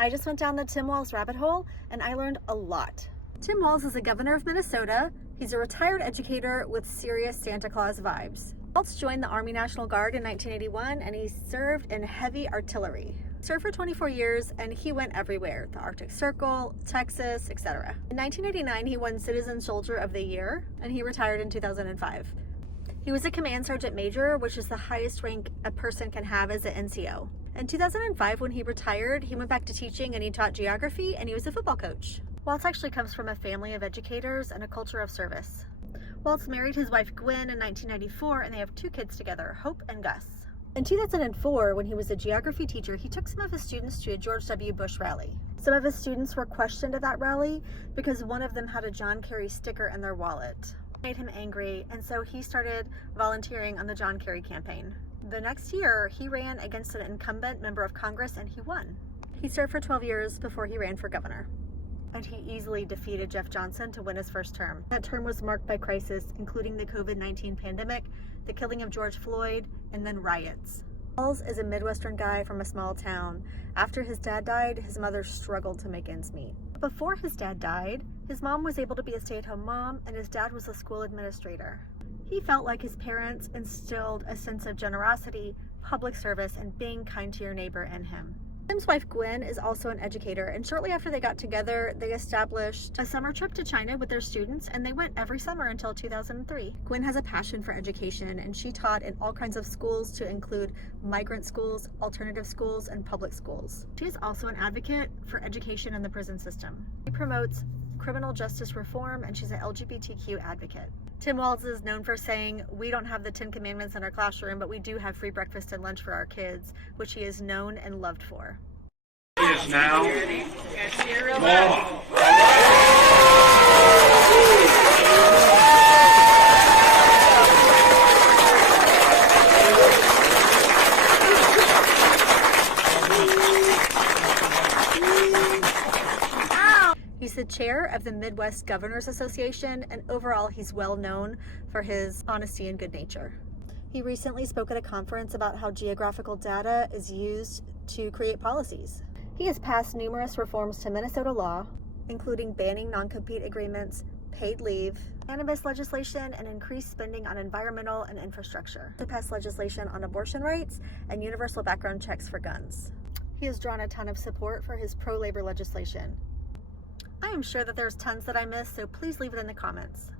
I just went down the Tim Walz rabbit hole and I learned a lot. Tim Walz is the governor of Minnesota. He's a retired educator with serious Santa Claus vibes. Walz joined the Army National Guard in 1981 and he served in heavy artillery. He served for 24 years and he went everywhere, the Arctic Circle, Texas, etc. In 1989, he won Citizen Soldier of the Year and he retired in 2005. He was a command sergeant major, which is the highest rank a person can have as an NCO. In 2005, when he retired, he went back to teaching and he taught geography and he was a football coach. Walz actually comes from a family of educators and a culture of service. Walz married his wife Gwen in 1994 and they have 2 kids together, Hope and Gus. In 2004, when he was a geography teacher, he took some of his students to a George W. Bush rally. Some of his students were questioned at that rally because one of them had a John Kerry sticker in their wallet. It made him angry, and so he started volunteering on the John Kerry campaign. The next year, he ran against an incumbent member of Congress and he won. He served for 12 years before he ran for governor. And he easily defeated Jeff Johnson to win his first term. That term was marked by crisis, including the COVID-19 pandemic, the killing of George Floyd, and then riots. Walz is a Midwestern guy from a small town. After his dad died, his mother struggled to make ends meet. Before his dad died, his mom was able to be a stay-at-home mom, and his dad was a school administrator. He felt like his parents instilled a sense of generosity, public service, and being kind to your neighbor in him. Tim's wife Gwen is also an educator, and shortly after they got together, they established a summer trip to China with their students, and they went every summer until 2003. Gwen has a passion for education, and she taught in all kinds of schools to include migrant schools, alternative schools, and public schools. She is also an advocate for education in the prison system. She promotes criminal justice reform, and she's an LGBTQ advocate. Tim Walz is known for saying, "We don't have the 10 Commandments in our classroom, but we do have free breakfast and lunch for our kids," which he is known and loved for. Is now He's the chair of the Midwest Governors Association, and overall he's well known for his honesty and good nature. He recently spoke at a conference about how geographical data is used to create policies. He has passed numerous reforms to Minnesota law, including banning non-compete agreements, paid leave, cannabis legislation, and increased spending on environmental and infrastructure. He passed legislation on abortion rights and universal background checks for guns. He has drawn a ton of support for his pro-labor legislation. I am sure that there's tons that I missed, so please leave it in the comments.